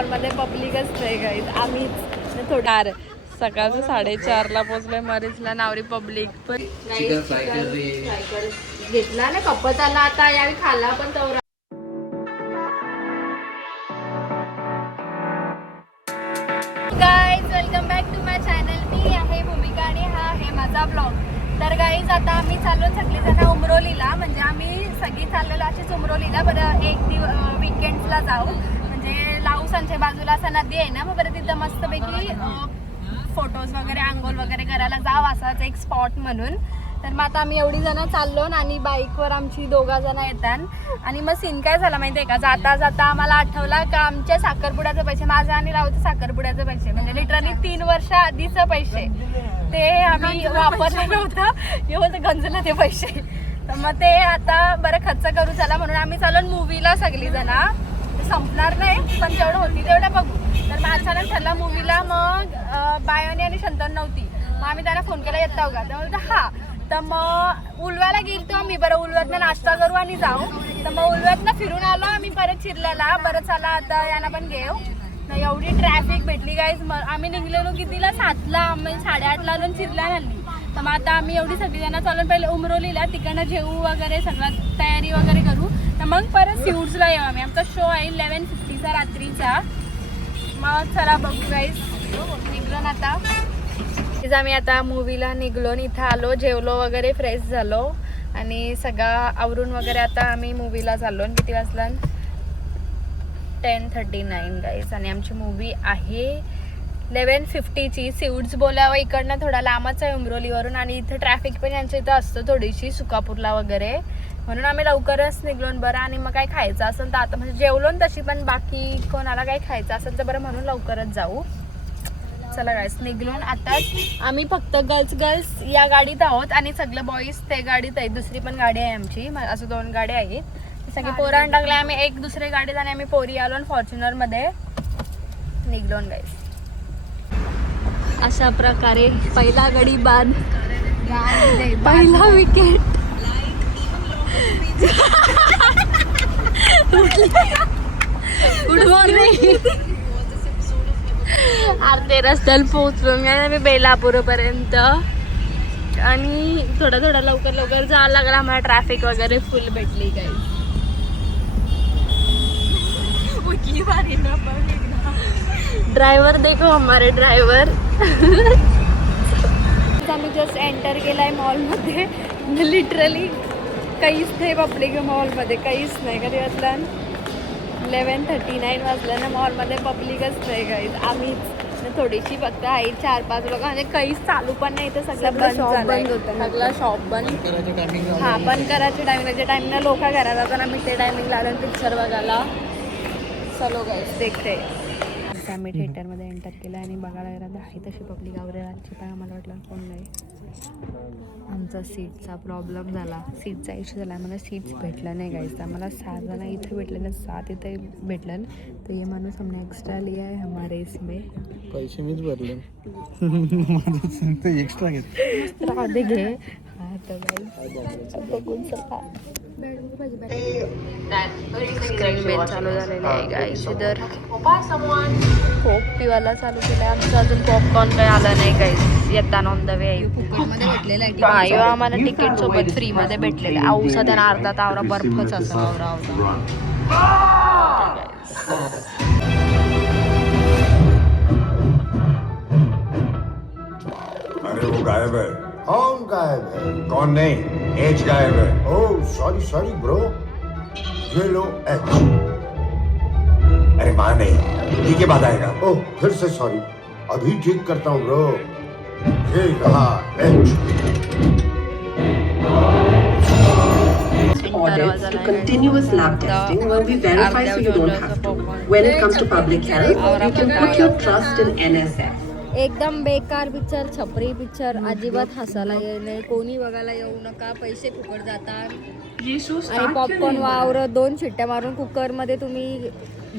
मॉलमध्ये पब्लिकच नाही गाईज, आम्हीच थोडं सकाळचं 4:30ला पोहोचलोय मरीजला नावरी पब्लिक. पण घेतला ना कपत आला आता यावेळी खाल्ला पण तो. Guys welcome back to my channel. मी आहे भूमिका आणि हा आहे माझा ब्लॉग. तर गाईज आता आम्ही चाललो सगळीजण उमरोलीला, म्हणजे आम्ही सगळी चाललेलो अशीच उमरोलीला. बरं एक विकेंड्सला जाऊ, म्हणजे लाऊसांच्या बाजूला असं नदी आहे ना, मग बरं तिथं मस्तपैकी फोटोज वगैरे आंघोळ वगैरे करायला जाऊ, असाच एक स्पॉट म्हणून. तर मग आता आम्ही एवढी जण चाललो आणि बाईकवर आमची 2 जण येतात. आणि मग सीन काय झाला माहिती आहे का, जाता जाता आम्हाला आठवला का आमच्या साखरपुड्याचे पैसे, माझा आणि राहूचे साखरपुड्याचे पैसे, म्हणजे लिटरली 3 वर्ष आधीचं पैसे ते आम्ही वापरले नव्हतं. हे बोलतं गंजलं ते पैसे. तर मग ते आता बरं खर्च करू चला म्हणून आम्ही चालून मूवीला सगळी जण. संपणार नाही पण जेवढं होती तेवढं बघू. तर मग अचानक ठरला मूवीला. मग बायोनी आणि शंतन नव्हती, मग आम्ही त्यांना फोन केला येत का, तर बोलतो हा. तर मग उलव्याला गेलतो आम्ही. बरं उलव्यातनं नाश्ता करू आणि जाऊ. तर मग उलव्यातनं फिरून आलो आम्ही परत शिरल्याला. बरं चला आता यांना पण घेऊ. एवढी ट्रॅफिक भेटली गाईज. मग आम्ही निघलेलो कितीला 7ला, आम्ही 8:30ला आलो शिरल्या हल्ली. तर मग आता आम्ही एवढी सगळीजण चालून पहिले उमरोलीला, तिकडनं जेवू वगैरे सगळं तयारी वगैरे करू. तर मग परत सिऊड्सला येऊ आम्ही. आमचा शो आहे 11:50चा रात्रीचा. मग चला बघू गाईज. निघलो ना आता. आम्ही आता मूवीला निघलो, इथं आलो, जेवलो वगैरे, फ्रेश झालो आणि सगळं आवरून वगैरे आता आम्ही मूवीला चाललो. किती वाजला? 10:39 गाईज. आणि आमची मूवी आहे 11:50ची. सिऊड्स बोलावं इकडनं थोडा लांबच आहे उमरोलीवरून, आणि इथं ट्रॅफिक पण यांच्या इथं असतं थोडीशी सुकापूरला वगैरे, म्हणून आम्ही लवकरच निघलो. बरं आणि मग काय खायचं असेल तर आता म्हणजे जेवलो तशी, पण बाकी कोणाला काय खायचं असेल तर बरं म्हणून लवकरच जाऊ. चला गाईस निघलो. आताच आम्ही फक्त गर्ल्स या गाडीत आहोत आणि सगळे बॉईज त्या गाडीत आहेत. दुसरी पण गाडी आहे आमची, असं 2 गाड्या आहेत. सगळे पोरांना टाकले आम्ही एक दुसऱ्या गाडीत आणि आम्ही पोरी आलो आणि फॉर्च्युनरमध्ये निघलो गाईस. अशा प्रकारे पहिला गडी बाद, पहिला विकेट. Good morning. अर्धे रस्त्याला पोहोचलो मी आम्ही बेलापूरपर्यंत, आणि थोडं लवकर जायला लागला. आम्हाला ट्रॅफिक वगैरे फुल भेटली काही. ड्रायव्हर देखो हमारे ड्रायव्हर. आम्ही जस्ट एंटर केलाय मॉलमध्ये. लिटरली काहीच नाही पब्लिक मॉलमध्ये, काहीच नाही. कधी वाजला 11:39 वाजलं ना, मॉलमध्ये पब्लिकच नाही गाईज, आम्हीच थोडीशी फक्त आहे 4-5 लोक, म्हणजे काहीच चालू पण नाही. तर सगळं बंद होतं, सगळं शॉप बंद. हां बंद करायच्या टायमिंगच्या टायमिंगला लोक घरात जाताना आम्ही ते टायमिंग लावलं पिक्चर बघायला. चलो गाईज देखते. आम्ही थिएटरमध्ये एंटर केलं आणि बघायला गेला आहे तशी पब्लिक आवरेची, पण आम्हाला वाटलं कोण नाही. आमचा सीटचा प्रॉब्लेम झाला, सीटचा इश्यू झाला. आम्हाला सीट्स भेटलं नाही गाईज. तर आम्हाला 6 जण इथे भेटले ना, 7 इथे भेटलं. तर ये माणूस हमने एक्स्ट्रा लिया है हमारे इसमें. पैसे मीच भरले. एक्स्ट्रा घेतले. राधे घे. हा तर गाईज बघून चला. स्क्रीन बेल चालू झालेली आहे गाईज. इधर कोक पिवायला चालू केलं आहे. आमचं अजून पॉपकॉर्न काही आलं नाही गाईज. येताना ऑन द वे आहे. आम्हाला तिकीट सोबत फ्रीमध्ये भेटलेलं. औसा त्यांना अर्धा तावरा बर्फच असं आवरा. अरे वो गायब है. कौन गायब है? कौन नहीं, एच गायब है. ओह सॉरी ब्रो, ये लो एच. अरे माँ नहीं, ठीक है बाद आएगा. ओह फिर से सॉरी, अभी ठीक करता हूँ ब्रो. ये रहा H. Audits to continuous lab testing will be verified, so you don't have to. When it comes to public health, you can put your trust in NSF. एकदम बेकार पिक्चर, छपरी पिक्चर, अजिबात हसायला येईल. कोणी बघायला येऊ नका, पैसे फुकट जातात. आणि पॉपकॉर्न वावर 2 शिट्ट्या मारून कुकरमध्ये तुम्ही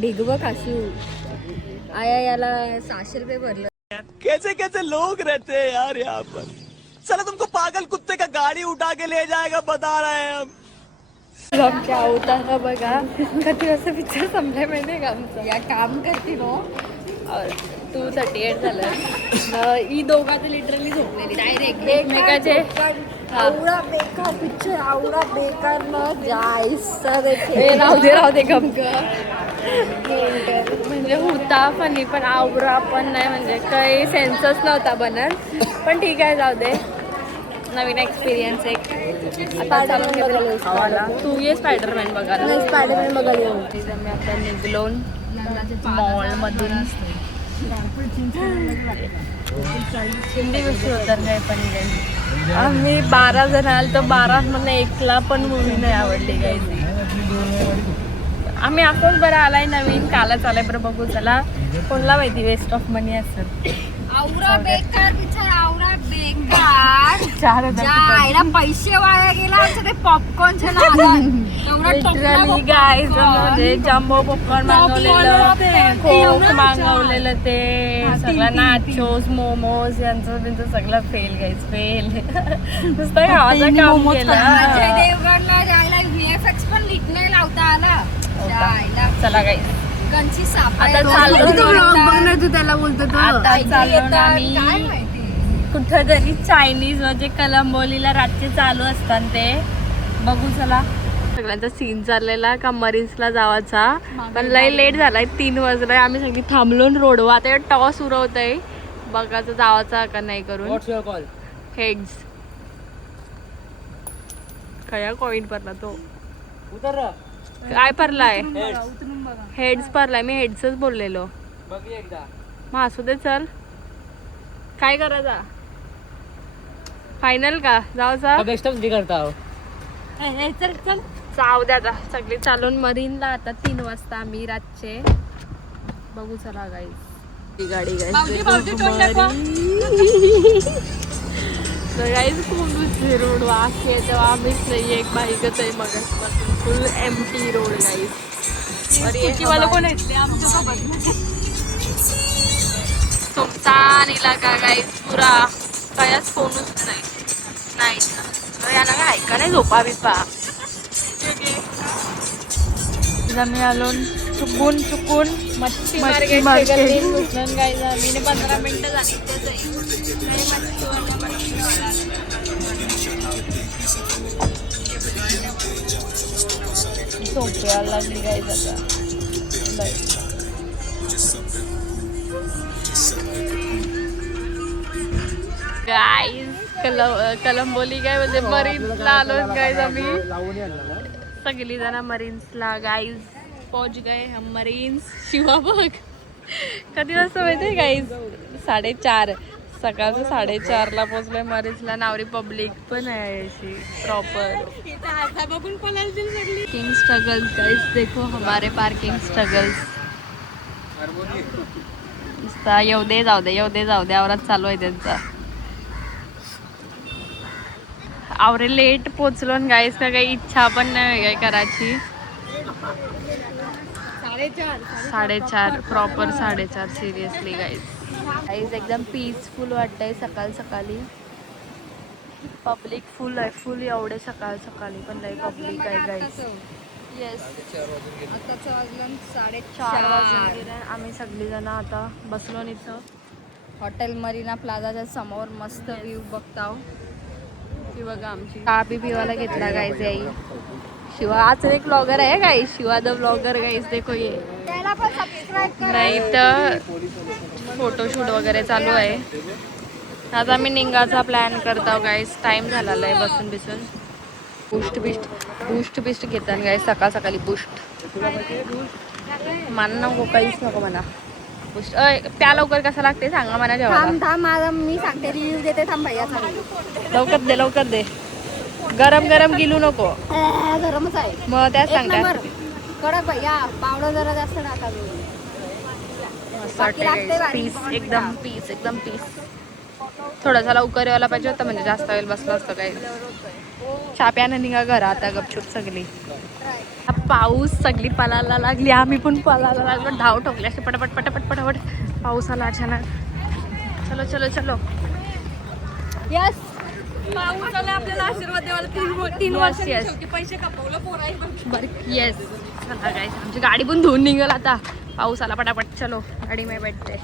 ढिगवं खाशी. आया याला 600 रुपये भरलं. कैसे कैसे लोग रहते हैं यार यहाँ पर. चलो तुमको पागल कुत्ते का गाड़ी उठा के ले जाएगा, बता रहे हैं हम. आमच्या अवतार बघा कधी असं पिक्चर संपलाय माहिती आहे का आमचं या काम करते नो 2:38 झालं ही दोघा तर लिटरली झोपलेली डायरेक्ट एकमेकाचे एवढा बेकार पिक्चर एवढा बेकार न राहू दे गमक म्हणजे होता फनी पण आवरा पण नाही म्हणजे काही सेन्सच नव्हता बनत पण ठीक आहे जाऊ दे नवीन एक्सपिरियन्स एक आता आम्हाला तू ये स्पायडरमॅन बघायला स्पायडरमॅन बघायला मी आता निघलो मॉलमधून हिंदी गोष्टी होतात नाही पण आम्ही 12 जण आलो तर 12 मला एकला पण मूवी नाही आवडली काही आम्ही असंच बरं आलाय नवीन कालच आलाय बरं बघू चला कोणला माहिती वेस्ट ऑफ मनी असेल आवरा बेकार पिक्चर आवरा बेकार 4,000 पैसे वाया गेला आमचं ते पॉपकॉर्नच्या नादात लिटरली गाय म्हणजे जम्बो पॉपकॉर्न मागवलेलं कोक मागवलेलं ते सगळं नाचोस मोमोज यांचं त्यांचं सगळं फेल गाईज फेल नुसतं गावाचं काम केलं देवगडला जायला VFX पण नीट नाही लावता आला चला गाईज गंची साप आता चाललो तू त्याला बोलतो आता चाललो ना आम्ही कुठं तरी चायनीज म्हणजे कलंबोलीला रात्री चालू असतात ते बघू चला सगळ्यांचा सीन चाललेला का मरीन्सला जावाचा पण लय लेट झालाय 3 वाजलाय आम्ही सगळी थांबलोन रोडवर आता टॉस उरवतय बघायचं जावाचा का नाही करून हेड्स खया कॉइन पडला तो काय पडलाय हेड्स पडलाय मी हेड्सच बोललेलो मग असू दे चल काय करायचा फायनल का जाऊचा चल चल जाऊ द्या आता सगळे चालून मरीनला आता 3 वाजता आम्ही रातचे बघू चला गाईज गाडी गाईज खूप रोड वाके तेव्हा आम्हीच नाही एक बाईकच आहे मग फुल एम्प्टी रोड गाईज और वाला कोण आहेत आमच्यासोबत सुमसान इलाका गाईज पुरा कायच फोनच नाही याला काय ऐका नाही झोपा बिपा मी आलो चुकून मच्छी मार्केट गाईज आम्ही 15 मिनिटं झाली झोपायला लागली गाईज आता गाईज कलंबोली काय म्हणजे मरीन्सला आलो गाईज आम्ही सगळी जण मरीन्सला गाईज पहुंच गए हम मरीन्स शिवा बघ कधी वाजता माहिती गाईज 4:30 सकाळचं 4:30ला पोहोचलोय मरीन्सला नावरी पब्लिक पण आहे अशी प्रॉपर पार्किंग स्ट्रगल्स गाईज देखो हमारे पार्किंग स्ट्रगल्स येऊ दे जाऊ दे आवरात चालू आहे त्यांचा आवरे लेट पोचलो गाईस का काही इच्छा पण नाही काय करायची 4:30 प्रॉपर 4:30 सिरियसली गाईज एकदम पीसफुल वाटतंय सकाळी पब्लिक फुल आहे फुल एवढे सकाळी पण लय पब्लिक आहे गाईज येस आताचं वाजलं 4:30 वाजले आम्ही सगळीजण आता बसलो इथं हॉटेल मरीना प्लाझाच्या समोर मस्त व्ह्यू बघताव बघा आमची कापी पिवायला घेतला गाईज आई शिवा आज एक ब्लॉगर आहे गाई शिवा द ब्लॉगर गाईज देखो ये नाही तर फोटोशूट वगैरे चालू आहे आज आम्ही निघायचा प्लॅन करतो गाईज टाइम झालेला आहे बसून बूस्ट बिस्ट घेतात गाईज सकाळी बूस्ट मान नको काहीच नको म्हणा बूस्ट प्या लवकर कसं लागते सांगा मला जेव्हा मी सांगते रिव्ह्यू देते थांब भैया लवकर दे गरम गिलू नको गरमच आहे मग त्याच सांगता कडक भैया पावडं जरा जास्त टाका पीस एकदम पीस थोडासा लवकर यायला पाहिजे होता म्हणजे जास्त वेळ बसलं असतं काही छाप्यानं निघा घरा आता गपचूप सगळी पाऊस सगळी पळायला लागली आम्ही पण पळायला लागलो धाव ठोकले असे पटापट पाऊस आला अचानक चलो यस पाऊस आला आपल्याला आशीर्वाद देवाला 3 वर्ष शेवटी पैसे कपवलं पोरायला. बरं येस. चला गाईस आमची गाडी पण धुवून निघेल आता. पाऊस आला पटापट. चलो गाडी में बैठते.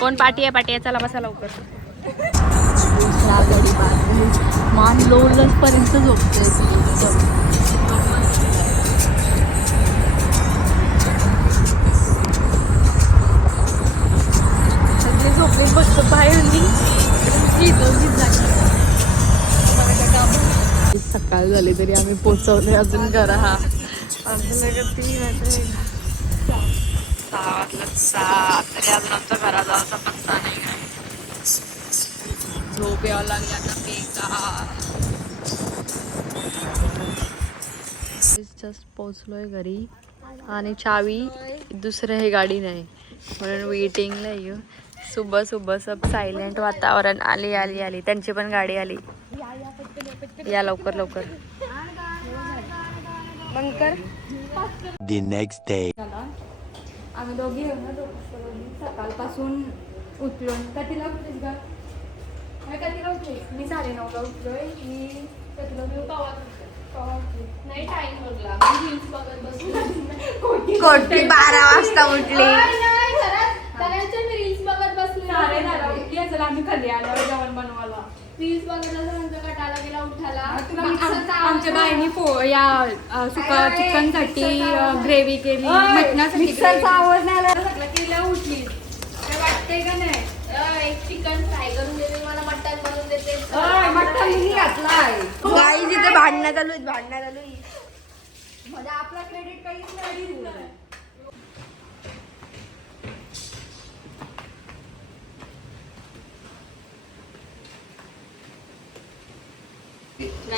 कोण पाठी आहे चला बसा लवकर. गाडी मान लोलच पर्यंत झोपते. सगळे झोपले फक्त बाहेर सकाळ झाली तरी आम्ही पोचवले अजून घरा. हा तरी अजून आमच्या घरा जायचा पत्ता नाही काय. झोप यावं लागली आता बेकार. जस्ट पोचलोय घरी आणि चावी दुसरं हे गाडी नाही म्हणून वेटिंगला येऊ. सुबह सुबह सब सायलेंट वातावरण. आली त्यांची पण गाडी आली. या लवकर लवकर बंद कर. The next day. आम्ही दोघी सकाळपासून उठलो. कधीला उठलीस ग? कधीला उठली? मी 9:30ला उठलोय. मी कधीला उठली? नाही टाइम बघला. मी रील्स बघत बसली. कोटी 12 वाजता उठली. मी रील्स बघत बसली. 9:30ला उठली. चला आम्ही खाली आल्यावर जेवण बनवायला. रील्स बघायला कटाला गेला उठाला. आमच्या बाईने या सुका चिकन साठी ग्रेव्ही केली. मिक्सरचा आवाज नाही आला. सगळं केलं उठली. काय वाटतंय का नाही? एक चिकन फ्राय करून देते मला. मटण बनवून देते. मटण मी घातलाय. गाईस इथे भांडण्यात आलोय. म्हणजे आपला क्रेडिट काहीच नाही.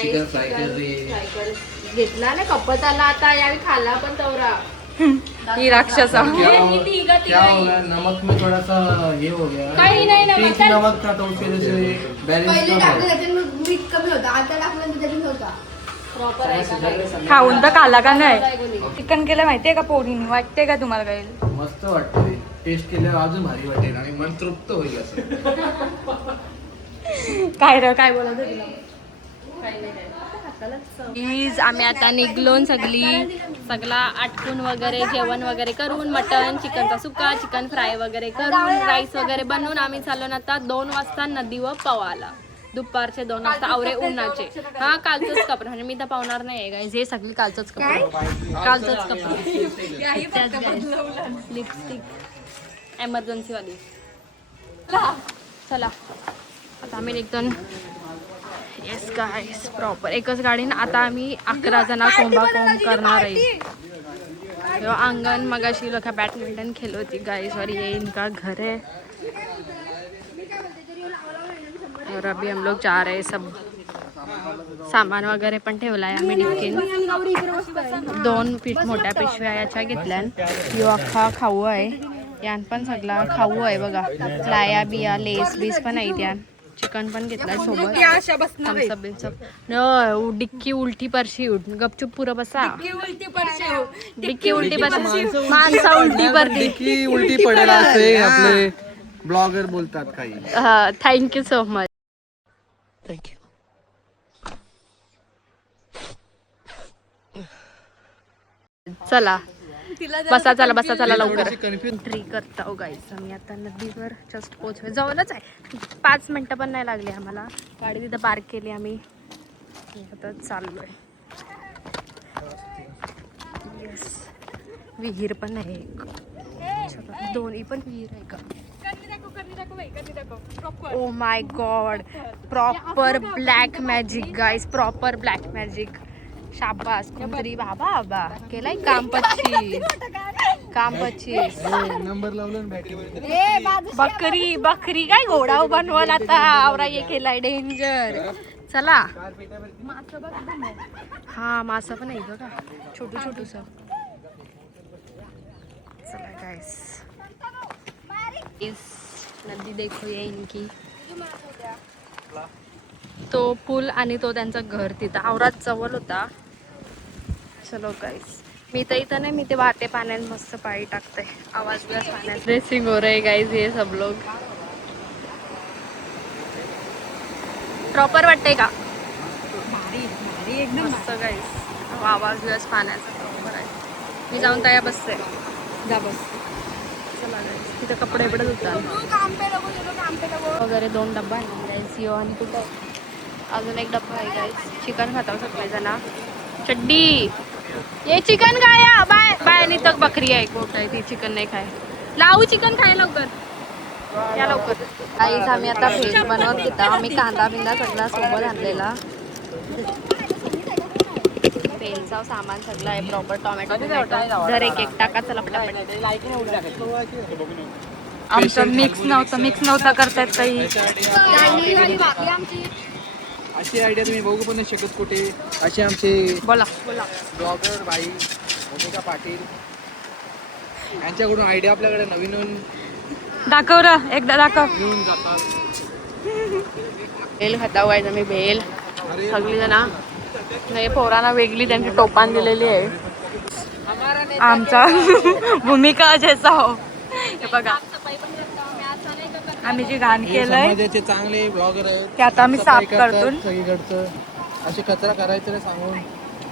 चिकन फ्राय कर. घेतला ना कपत आला आता. यावेळी खाल्ला पण तवरा. ही राक्षसा. क्या हो गया, नमक में थोड़ा सा ये हो गया. काही नाही ना, पीच नमक था तो उसकी वजह से बैलेंस कम हो. मीठ कमी होता. आता टाकलं त्याच्यात होता. खाऊन तर खाल्ला का नाही. चिकन केलं माहितीये का पोरीने. वाटते का तुम्हाला काही? मस्त वाटतंय. टेस्ट केल्यावर अजून भारी वाटेल आणि मन तृप्त होईल असं. काय बोलत तुला? प्लीज आम्ही आता निघलोन सगळा आटकून वगैरे जेवण वगैरे करून मटन चिकनचा सुका चिकन फ्राय वगैरे करून राईस वगैरे बनवून आम्ही चाललो आता 2 वाजता नदीवर पवाला. दुपारचे 2 वाजता आवरे उन्हाचे. हा कालचंच कपडे म्हणजे मी तर पावणार नाही गाईज. हे सगळी कालचंच कपडे. लिपस्टिक एमर्जन्सी वाली. चला आता आम्ही निघतो. येस गाईस प्रॉपर एकच गाडी. आता आम्ही 11 जण कोंबा करणार आहे. अंगण मगाशी लोक बॅडमिंटन खेळत होती गाईस. और ये इनका घर है और अभी हम लोग जा रहे हैं. सब सामान वगैरे पण ठेवला आहे आम्ही डिक्कीन. 2 मोठ्या पिशव्या याच्या घेतल्या. यो अख्खा खाऊ आहे. यान पण सगळा खाऊ आहे बघा. लाया बिया लेस बीस पण आहे. त्यान चिकन पण घेतलाय सोबत. डिक्की उलटी परशी गपचूप पुरं बसा. डिक्की उलटी परशी माणसा उलटी पर डिक्की उलटी पडेल असे आपले ब्लॉगर बोलतात काही. Thank you so much. Thank you. चला बसा चला लवकर. एंट्री करता गाईस आम्ही आता नदीवर जस्ट पोहोचलो. जवळच आहे. 5 मिनटं पण नाही लागली आम्हाला. गाडी तिथं पार्क केली आम्ही. आता चाललोय. येस विहीर पण आहे. दोन्ही पण विहीर आहे का? Oh my God proper black magic guys. Proper black magic. शाबास कोणतरी बाबा केलाय काम पच्ची नंबर लावलं बकरी काय घोडा बनवल आता. आवरा ये केलाय डेंजर. चला हा मासा पण आहे बघा छोटूस. चला गाइस इस नदी देखो ये इनकी. तो पूल आणि तो त्यांचा घर तिथं आवरात जवळ होता. चलो गाइस मी तर इथं नाही. मी ते वाहते पाण्यात मस्त पाणी टाकते. आवाज बिवाज पाण्यात. रेसिंग हो रहे गाइस ये सब लोग. प्रॉपर वाटतंय का? भारी एकदम मस्त गाईस. आवाज बिवाज पाण्याचा प्रॉपर आहे. मी जाऊन तया बसते. जा बस. चला गाईस. तिथं कपडे बिडे धुतात वगैरे. 2 डब्बा आहे गाईस. यो आणि कुठं अजून एक डब्बा आहे गाईस. चिकन खाता सगळे जण. चड्डी ये चिकन खाया. Bye bye. आणि तक बकरी आहे कोट आहे ती चिकन नाही खाय. लावू चिकन खाय लवकर. या लवकर. गाईस आम्ही आता भेज बनवत घेता. आम्ही कांदा बिंदा सगळा सोबत आणलेला. भेलचा सामान सगळं आहे प्रॉपर. टोमॅटो दर एक टाका. चला आमचं मिक्स नव्हतं करतायत काही. अशी आयडिया तुम्ही बघू पण नाही शिकत कुठे. असे आमचे बोला ब्लॉगर भाई भूमिका पाटील यांच्याकडून आयडिया आपल्याकडे नवीन नवीन दाखव र एकदा दाखव. घेऊन जातात. भेल खाता व्हायचं मी भेल सगळी जण. नाही पोरांना वेगळी त्यांची टोपान दिलेली आहे. आमचा भूमिका जैसा हो. हे बघा आम्ही जे घाण केलंय समाजाचे चांगले ब्लॉगर आहेत. ते आता आम्ही साफ करतो. सगळीकडचं असे कचरा करायचं नाही सांगून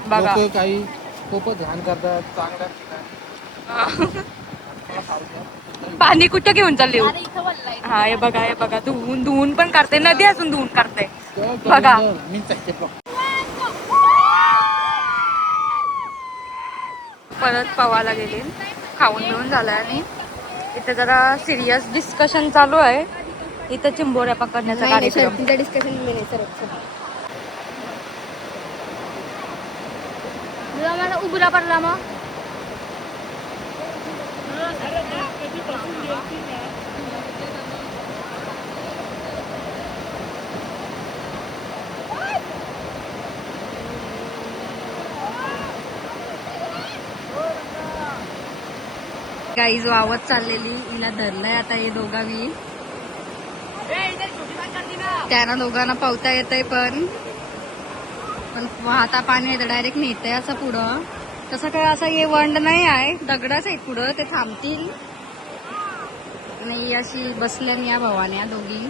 बघा लोकं काही खूपच घाण करतात. चांगल्या पाणी कुठं घेऊन चालली हो? हा हे बघा धुवून पण करते. नदी असून धुवून करते बघा. परत पवायला गेली. खाऊन घेऊन झालंय आणि इथे जरा सिरियस डिस्कशन चालू आहे. इथं चिंबोऱ्या पकडण्याचा कार्यक्रम. डिस्कशन मला उभरा पडला मग. गाईज वावत चाललेली. हिला धरलंय आता हे दोघांनी. त्यांना दोघांना पावता येतंय पण वाहता पाणी येतं डायरेक्ट नेतंय असं पुढं. तसं काय असं हे वंड नाही आहे. दगडाच आहेत पुढं. ते थांबतील नाही अशी बसल्याने या भावाने दोघी.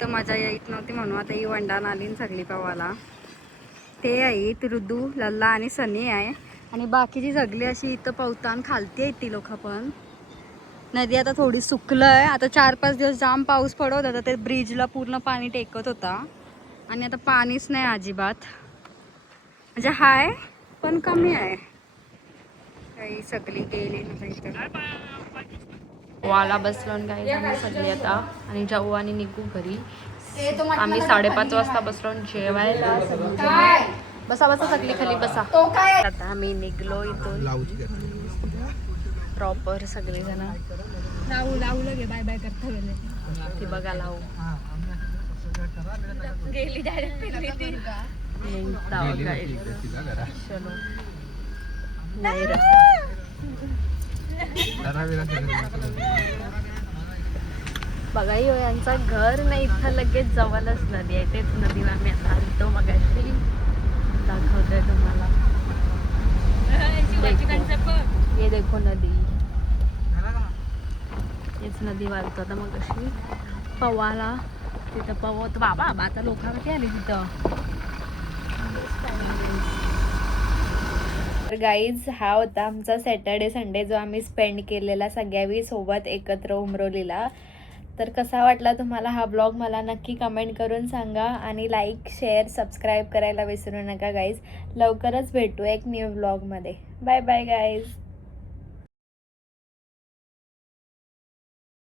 तर मजा येत नव्हती म्हणून आता ही वंडान आली सगळी पवाला. ते आहे रुदू, लल्ला आणि सनी आहे. आणि बाकीची सगळी अशी इथं पवतान खालती आहेत ती लोक पण. नदी आता थोडी सुकलंय. आता 4-5 दिवस जाम पाऊस पडत होता. ते ब्रिजला पूर्ण पाणी टेकत होता. आणि आता पाणीच नाही अजिबात. म्हणजे हाय पण कमी आहे. काही सगळी गेली वाला बसलो काही आम्ही सगळी आता. आणि जाऊ आणि निघू घरी. आम्ही 5:30 वाजता बसलो जेवायला. बसा सगळी खाली बसा. आता आम्ही निघलो इथून प्रॉपर सगळेजण. लावू लगे बाय बाय करता गेले ती बघा. लावू गेली डायरेक्ट चलो बघा. यांचा घर नाही इथं लगेच जवळच नदी आहे. तेच नदीवर आम्ही आता आलतो मगाशी. दाखवतोय तुम्हाला. ये देखो नदी. हेच नदी वालतो आता मग अशी पवाला. तिथं पवत बाबा आता लोकांमध्ये आली तिथं. तर गाईज हा होता आमचा सॅटर्डे संडे जो आम्ही स्पेंड केलेला सगळ्यावी सोबत एकत्र उमरोलीला. तर कसा वाटला तुम्हाला हा ब्लॉग मला नक्की कमेंट करून सांगा. आणि लाईक शेअर सबस्क्राईब करायला विसरू नका गाईज. लवकरच भेटू एक न्यू ब्लॉगमध्ये. Bye bye guys.